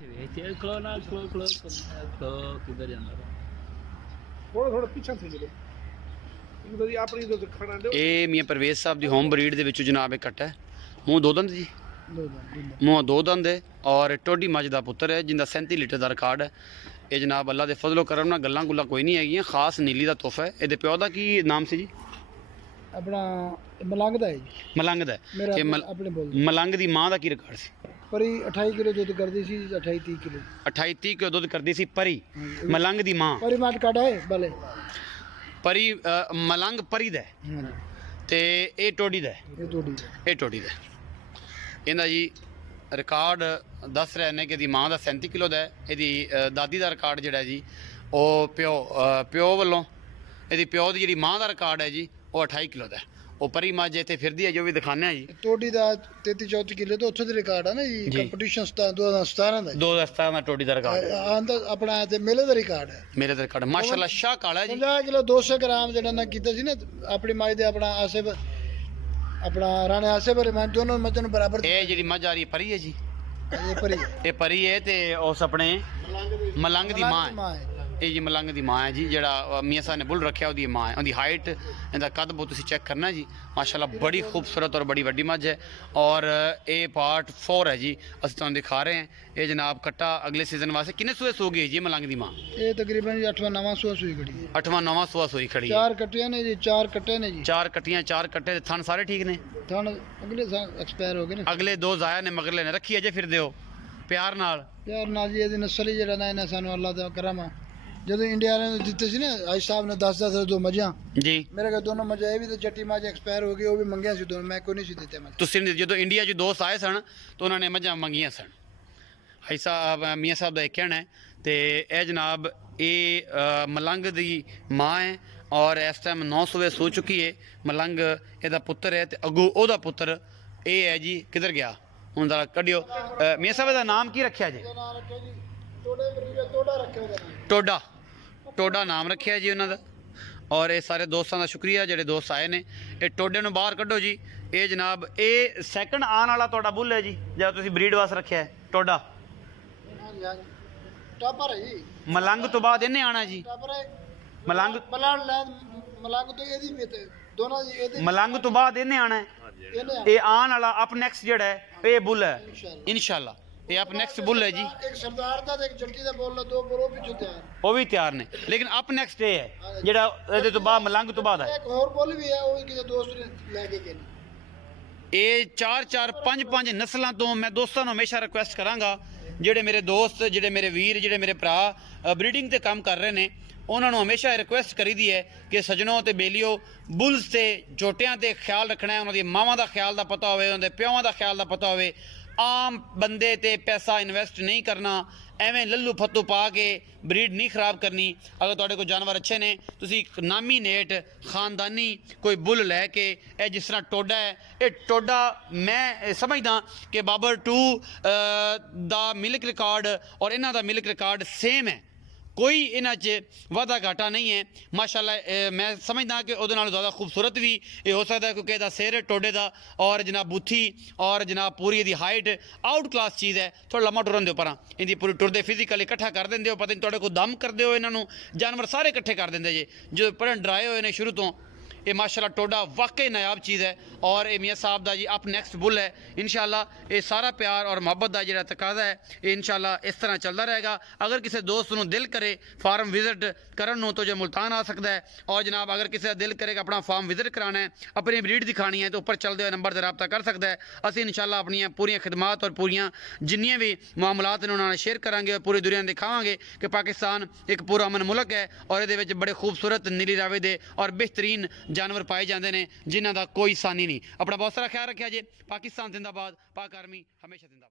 खलो ना खलो खलो खलो किधर जाना थोड़ा थोड़ा पीछे थे चलो इधर अपनी इधर खाना दो ਇਹ ਮੀਆਂ ਪਰਵੇਜ਼ ਸਾਹਿਬ ਦੀ ਹੋਮ ਬਰੀਡ ਦੇ ਵਿੱਚੋਂ ਜਨਾਬ ਇੱਕ ਕੱਟਾ ਹੈ। ਮੂੰਹ ਦੋ ਦੰਦ ਜੀ, ਮੂੰਹ ਦੋ ਦੰਦ ਹੈ ਔਰ ਟੋਡੀ ਮੱਝ ਦਾ ਪੁੱਤਰ ਹੈ ਜਿੰਦਾ 37 ਲੀਟਰ ਦਾ ਰਿਕਾਰਡ ਹੈ। ਇਹ ਜਨਾਬ ਅੱਲਾ ਦੇ ਫਜ਼ਲੋ ਕਰਮ ਨਾਲ ਗੱਲਾਂ ਗੁੱਲਾਂ ਕੋਈ ਨਹੀਂ ਹੈਗੀਆਂ, ਖਾਸ ਨੀਲੀ ਦਾ ਤੋਹਫਾ ਹੈ। ਇਹਦੇ ਪਿਓ ਦਾ ਕੀ ਨਾਮ ਸੀ ਜੀ? अपना मलंग दा है जी ਮਲੰਗ ਦਾ ਹੈ। मेरा ਇਹ अपने बोल ਮਲੰਗ ਦੀ ਮਾਂ ਦਾ ਕੀ ਰਿਕਾਰਡ ਸੀ? पर 28 किलो दूध कर दी सी 28-30 किलो 28-30 ਕਿਲੋ ਦੁੱਧ ਕਰਦੀ ਸੀ ਪਰੀ, ਮਲੰਗ ਦੀ ਮਾਂ। पर माट काटा है भले ਪਰੀ ਮਲੰਗ ਪਰੀ ਦਾ ਹੈ हां ਤੇ ਇਹ ਟੋਡੀ ਦਾ ਹੈ। ये तोड़ी ਇਹ ਟੋਡੀ ਦਾ ਇਹਦਾ ਜੀ ਰਿਕਾਰਡ ਦੱਸ ਰਹੇ ਨੇ ਕਿ ਇਹਦੀ ਮਾਂ ਦਾ 37 ਕਿਲੋ ਦਾ ਹੈ। ਇਹਦੀ ਦਾਦੀ ਦਾ ਰਿਕਾਰਡ ਜਿਹੜਾ ਜੀ ਉਹ ਪਿਓ ਵੱਲੋਂ, ਇਹਦੀ ਪਿਓ ਦੀ ਜਿਹੜੀ ਮਾਂ ਦਾ ਰਿਕਾਰਡ ਹੈ ਜੀ ਉਹ 28 ਕਿਲੋ ਦਾ ਹੈ। ਉਹ ਪਰੀ ਮੱਝ ਇੱਥੇ ਫਿਰਦੀ ਹੈ ਜੋ ਵੀ ਦਿਖਾਉਂਦੇ ਆ ਜੀ। तोड़ी दा 33-34 किलो तो ਉੱਥੇ ਦੇ ਰਿਕਾਰਡ ਆ ਨਾ ਜੀ ਜੀ। ਕੰਪੀਟੀਸ਼ਨ 2017 ਦਾ 2017 ਦਾ ਟੋਡੀ ਦਾ ਰਿਕਾਰਡ ਹੈ। ਆਂਦਾ ਆਪਣਾ ਤੇ ਮੇਲੇ ਦਾ ਰਿਕਾਰਡ ਹੈ ਮੇਰੇ ਦਾ ਰਿਕਾਰਡ ਮਾਸ਼ਾਅੱਲਾ ਸ਼ਾਹ ਕਾਲਾ ਜੀ। 50 ਕਿਲੋ 200 ਗ੍ਰਾਮ ਜਿਹੜਾ ਨਾ ਕੀਤਾ ਸੀ ਨਾ ਆਪਣੀ ਮਾਈ ਦੇ ਆਪਣਾ ਆਸੇ ਆਪਣਾ ਰਾਣੇ ਆਸੇ ਪਰ ਮੈਂ ਦੋਨੋਂ ਮੱਝਾਂ ਨੂੰ ਬਰਾਬਰ ਇਹ ਜਿਹੜੀ ਮੱਝ ਆ ਰਹੀ ਹੈ ਜੀ ਇਹ ਪਰੀ ਇਹ ਪਰੀ ਹੈ ਤੇ ਉਸ ਆਪਣੇ ਮਲੰਗ ਦੀ ਮਾਂ ਹੈ। ਮਾਂ ਹੈ ਇਹ ਜੀ ਮਲੰਗ ਦੀ ਮਾਂ ਹੈ ਜੀ, ਜਿਹੜਾ ਮੀਆਂ ਸਾਹਿਬ ਨੇ ਬੁੱਲ ਰੱਖਿਆ ਉਹਦੀ ਮਾਂ ਹੈ। ਉਹਦੀ ਹਾਈਟ, ਇਹਦਾ ਕੱਦ ਬਹੁਤ ਤੁਸੀਂ ਚੈੱਕ ਕਰਨਾ ਜੀ। ਮਾਸ਼ਾਅੱਲਾ ਬੜੀ ਖੂਬਸੂਰਤ ਔਰ ਬੜੀ ਵੱਡੀ ਮੱਝ ਹੈ ਔਰ ਇਹ ਪਾਰਟ 4 ਹੈ ਜੀ, ਅਸੀਂ ਤੁਹਾਨੂੰ ਦਿਖਾ ਰਹੇ ਹਾਂ। ਇਹ ਜਨਾਬ ਕੱਟਾ ਅਗਲੇ ਸੀਜ਼ਨ ਵਾਸਤੇ ਕਿੰਨੇ ਸੂਏ ਸੋ ਗਈ ਜੀ ਮਲੰਗ ਦੀ ਮਾਂ? ਇਹ ਤਕਰੀਬਨ 8ਵਾਂ-9ਵਾਂ ਸੂਈ ਖੜੀ ਹੈ 8ਵਾਂ-9ਵਾਂ ਸੂਆ ਸੋਈ ਖੜੀ ਹੈ। 4 ਕੱਟੀਆਂ ਨੇ ਜੀ 4 ਕੱਟੇ ਨੇ ਜੀ 4 ਕੱਟੀਆਂ 4 ਕੱਟੇ ਤੇ ਥਣ ਸਾਰੇ ਠੀਕ ਨੇ? ਥਣ ਅਗਲੇ ਸਾਲ ਐਕਸਪਾਇਰ ਹੋ ਗਏ ਨੇ ਅਗਲੇ 2 ਜ਼ਾਇਆ ਨੇ ਮਗਰਲੇ ਨੇ ਰੱਖੀ ਅਜੇ ਫਿਰਦੇ ਹੋ ਪਿਆਰ ਨਾਲ? ਯਾਰ ਨਾਲ ਜੀ ਇਹਦੀ ਨਸਲ ਹੀ ਜਿਹੜਾ ਨਾ ਇਹਨੇ ਸਾਨੂੰ ਅੱਲਾ ਦਾ ਕਰਮ ਆ। ਜਦੋਂ ਇੰਡੀਆ ਵਾਲਿਆਂ ਨੇ ਦਿੱਤੇ ਸੀ ਨਾ ਆਈ ਸਾਹਿਬ ਨੇ 10-10 ਦੋ ਮੱਝਾਂ ਜੀ, ਮੇਰੇ ਕੋਲ ਦੋਨੋਂ ਮੱਝਾਂ, ਇਹ ਵੀ ਤੇ ਜੱਟੀ ਮੱਝ ਐਕਸਪਾਇਰ ਹੋ ਗਈ, ਉਹ ਵੀ ਮੰਗਿਆ ਸੀ ਦੋਨੋਂ, ਮੈਂ ਕੋਈ ਨਹੀਂ ਸੀ ਦਿੱਤੇ ਮੱਝ। ਤੁਸੀਂ ਜਦੋਂ ਇੰਡੀਆ 'ਚ ਦੋਸਤ ਆਏ ਸਨ ਤਾਂ ਉਹਨਾਂ ਨੇ ਮੱਝਾਂ ਮੰਗੀਆਂ ਸਨ। ਹਾਈ ਸਾਹਿਬ ਮੀਆਂ ਸਾਹਿਬ ਦਾ ਇਹ ਕਹਿਣਾ ਹੈ ਤੇ ਇਹ ਜਨਾਬ ਇਹ ਮਲੰਗ ਦੀ ਮਾਂ ਹੈ ਔਰ ਇਸ ਟਾਈਮ 9 ਸੂਏ ਸੋ ਚੁੱਕੀ ਹੈ। ਮਲੰਗ ਇਹਦਾ ਪੁੱਤਰ ਹੈ ਤੇ ਅੱਗੋਂ ਉਹਦਾ ਪੁੱਤਰ ਇਹ ਹੈ ਜੀ। ਕਿੱਧਰ ਗਿਆ ਹੁਣ ਦਾ ਕੱਢਿਓ। ਮੀਆਂ ਸਾਹਿਬ ਦਾ ਨਾਮ ਕੀ ਰੱਖਿਆ ਜੀ? ਟੋਡਾ, ਟੋਡਾ ਨਾਮ ਰੱਖਿਆ ਜੀ ਉਹਨਾਂ ਦਾ। ਔਰ ਇਹ ਸਾਰੇ ਦੋਸਤਾਂ ਦਾ ਸ਼ੁਕਰੀਆ ਜਿਹੜੇ ਦੋਸਤ ਆਏ ਨੇ। ਇਹ ਟੋਡੇ ਨੂੰ ਬਾਹਰ ਕੱਢੋ ਜੀ। ਇਹ ਜਨਾਬ ਇਹ ਸੈਕੰਡ ਆਉਣ ਵਾਲਾ ਤੁਹਾਡਾ ਬੁੱਲ ਹੈ ਜੀ ਜਿਹੜਾ ਤੁਸੀਂ ਬਰੀਡ ਵਾਸਤੇ ਰੱਖਿਆ ਹੈ ਟੋਡਾ। ਟਾਪਰ ਹੈ ਜੀ, ਮਲੰਗ ਤੋਂ ਬਾਅਦ ਇਹਨੇ ਆਣਾ ਜੀ। ਟਾਪਰ ਹੈ ਮਲੰਗ ਮਲੰਗ ਤੋਂ ਇਹਦੀ ਵੀ ਤੇ ਦੋਨਾਂ ਦੀ ਇਹਦੇ ਮਲੰਗ ਤੋਂ ਬਾਅਦ ਇਹਨੇ ਆਣਾ ਹੈ। ਇਹਨੇ ਇਹ ਆਉਣ ਵਾਲਾ ਅਪ ਨੈਕਸਟ ਜਿਹੜਾ ਹੈ ਇਹ ਬੁੱਲ ਹੈ ਇਨਸ਼ਾਅੱਲਾ। ਇਹ ਅਪ ਨੈਕਸਟ ਬੁੱਲ ਹੈ ਜੀ। ਇੱਕ ਸਰਦਾਰ ਦਾ ਤੇ ਇੱਕ ਜੱਟੀ ਦਾ ਬੋਲ ਦੋ ਬੋਲੋ ਪਿੱਛੇ ਤਿਆਰ ਉਹ ਵੀ ਤਿਆਰ ਨੇ ਲੇਕਿਨ ਅਪ ਨੈਕਸਟ ਇਹ ਹੈ ਜਿਹੜਾ ਇਹਦੇ ਤੋਂ ਬਾਅਦ ਮਲੰਗ ਤੋਂ ਬਾਅਦ ਹੈ। ਇੱਕ ਹੋਰ ਬੋਲ ਵੀ ਹੈ, ਉਹ ਵੀ ਕਿਸੇ ਦੋਸਤ ਨੇ ਲੈ ਕੇ ਗਏ ਨੇ। ਇਹ 4-4 5-5 ਨਸਲਾਂ ਤੋਂ ਮੈਂ ਦੋਸਤਾਂ ਨੂੰ ਹਮੇਸ਼ਾ ਰਿਕੁਐਸਟ ਕਰਾਂਗਾ, ਜਿਹੜੇ ਮੇਰੇ ਦੋਸਤ, ਜਿਹੜੇ ਮੇਰੇ ਵੀਰ, ਜਿਹੜੇ ਮੇਰੇ ਭਰਾ ਬਰੀਡਿੰਗ ਤੇ ਕੰਮ ਕਰ ਰਹੇ ਨੇ, ਉਹਨਾਂ ਨੂੰ ਹਮੇਸ਼ਾ ਰਿਕੁਐਸਟ ਕਰੀਦੀ ਹੈ ਕਿ ਸਜਣੋ ਤੇ ਬੇਲੀਓ ਬੁੱਲਸ ਤੇ ਝੋਟਿਆਂ ਤੇ ਖਿਆਲ ਰੱਖਣਾ ਹੈ। ਉਹਨਾਂ ਦੀ ਮਾਵਾਂ ਦਾ ਖਿਆਲ ਦਾ ਪਤਾ ਹੋਵੇ, ਉਹਨਾਂ ਦੇ ਪਿਓਾਂ ਦਾ ਖਿਆਲ ਦਾ ਪਤਾ ਹੋਵੇ। ਆਮ ਬੰਦੇ ਤੇ ਪੈਸਾ ਇਨਵੈਸਟ ਨਹੀਂ ਕਰਨਾ, ਐਵੇਂ ਲੱਲੂ ਫੱਤੂ ਪਾ ਕੇ ਬਰੀਡ ਨਹੀਂ ਖਰਾਬ ਕਰਨੀ। ਅਗਰ ਤੁਹਾਡੇ ਕੋਲ ਜਾਨਵਰ ਅੱਛੇ ਨੇ ਤੁਸੀਂ ਨਾਮੀਨੇਟ ਖਾਨਦਾਨੀ ਕੋਈ ਬੁੱਲ ਲੈ ਕੇ, ਇਹ ਜਿਸ ਤਰ੍ਹਾਂ ਟੋਡਾ ਹੈ, ਇਹ ਟੋਡਾ ਮੈਂ ਸਮਝਦਾ ਕਿ ਬਾਬਰ 2 ਦਾ ਮਿਲਕ ਰਿਕਾਰਡ ਔਰ ਇਹਨਾਂ ਦਾ ਮਿਲਕ ਰਿਕਾਰਡ ਸੇਮ ਹੈ, ਕੋਈ ਇਹਨਾਂ 'ਚ ਵਾਧਾ ਘਾਟਾ ਨਹੀਂ ਹੈ। ਮਾਸ਼ਾਅੱਲਾ ਮੈਂ ਸਮਝਦਾ ਕਿ ਉਹਦੇ ਨਾਲੋਂ ਜ਼ਿਆਦਾ ਖੂਬਸੂਰਤ ਵੀ ਇਹ ਹੋ ਸਕਦਾ ਕਿਉਂਕਿ ਇਹਦਾ ਸਿਰ ਹੈ ਟੋਡੇ ਦਾ ਔਰ ਜਨਾਬ ਬੂਥੀ ਔਰ ਜਨਾਬ ਪੂਰੀ ਇਹਦੀ ਹਾਈਟ ਆਊਟ ਕਲਾਸ ਚੀਜ਼ ਹੈ। ਥੋੜਾ ਲੰਮਾ ਟੁਰਨ ਦਿਓ ਪਰਾਂ, ਇਹਦੀ ਪੂਰੀ ਟੁਰਦੇ ਫਿਜ਼ੀਕਲ ਇਕੱਠਾ ਕਰ ਦਿੰਦੇ ਹੋ, ਪਤਾ ਨਹੀਂ ਤੁਹਾਡੇ ਕੋਲ ਦਮ ਕਰਦੇ ਹੋ ਇਹਨਾਂ ਨੂੰ, ਜਾਨਵਰ ਸਾਰੇ ਇਕੱਠੇ ਕਰ ਦਿੰਦੇ ਜੇ ਜੋ ਪੜ੍ਹਨ ਡਰਾਏ ਹੋਏ ਨੇ ਸ਼ੁਰੂ ਤੋਂ। ਇਹ ਮਾਸ਼ਾਅੱਲਾ ਟੋਡਾ ਵਾਕਈ ਨਾਯਾਬ ਚੀਜ਼ ਹੈ ਔਰ ਇਹ ਮੀਆਂ ਸਾਹਿਬ ਦਾ ਜੀ ਅਪ ਨੈਕਸਟ ਬੁੱਲ ਹੈ। ਇਨਸ਼ਾਅੱਲਾ ਇਹ ਸਾਰਾ ਪਿਆਰ ਔਰ ਮੁਹੱਬਤ ਦਾ ਜਿਹੜਾ ਤਕਾਜ਼ਾ ਹੈ ਇਹ ਇਨਸ਼ਾਅੱਲਾ ਇਸ ਤਰ੍ਹਾਂ ਚੱਲਦਾ ਰਹੇਗਾ। ਅਗਰ ਕਿਸੇ ਦੋਸਤ ਨੂੰ ਦਿਲ ਕਰੇ ਫਾਰਮ ਵਿਜ਼ਿਟ ਕਰਨ ਨੂੰ ਤਾਂ ਜੋ ਮੁਲਤਾਨ ਆ ਸਕਦਾ ਹੈ ਔਰ ਜਨਾਬ ਅਗਰ ਕਿਸੇ ਦਾ ਦਿਲ ਕਰੇਗਾ ਆਪਣਾ ਫਾਰਮ ਵਿਜ਼ਿਟ ਕਰਾਉਣਾ ਹੈ, ਆਪਣੀ ਬਰੀਡ ਦਿਖਾਣੀ ਹੈ ਤਾਂ ਉੱਪਰ ਚੱਲਦੇ ਹੋਏ ਨੰਬਰ 'ਤੇ ਰਾਬਤਾ ਕਰ ਸਕਦਾ ਹੈ। ਅਸੀਂ ਇਨਸ਼ਾਅੱਲਾ ਆਪਣੀਆਂ ਪੂਰੀਆਂ ਖਿਦਮਾਤ ਔਰ ਪੂਰੀਆਂ ਜਿੰਨੀਆਂ ਵੀ ਮਾਮਲਾਤ ਨੇ ਉਹਨਾਂ ਨਾਲ ਸ਼ੇਅਰ ਕਰਾਂਗੇ ਔਰ ਪੂਰੀ ਦੁਨੀਆ ਨੂੰ ਦਿਖਾਵਾਂਗੇ ਕਿ ਪਾਕਿਸਤਾਨ ਇੱਕ ਪੂਰਾ ਅਮਨ ਮੁਲਕ ਹੈ ਔਰ ਇਹਦੇ ਵਿੱਚ ਬੜੇ ਖੂਬਸੂਰਤ ਨੀਲੀ ਰਾਵੇ ਦੇ ਔਰ ਬਿਹਤਰੀਨ ਜਾਨਵਰ ਪਾਏ ਜਾਂਦੇ ਨੇ ਜਿਨ੍ਹਾਂ ਦਾ ਕੋਈ ਸਾਨੀ ਨਹੀਂ। ਆਪਣਾ ਬਹੁਤ ਸਾਰਾ ਖਿਆਲ ਰੱਖਿਆ ਜੇ। ਪਾਕਿਸਤਾਨ ਜ਼ਿੰਦਾਬਾਦ, ਪਾਕ ਆਰਮੀ ਹਮੇਸ਼ਾ ਜ਼ਿੰਦਾਬਾਦ।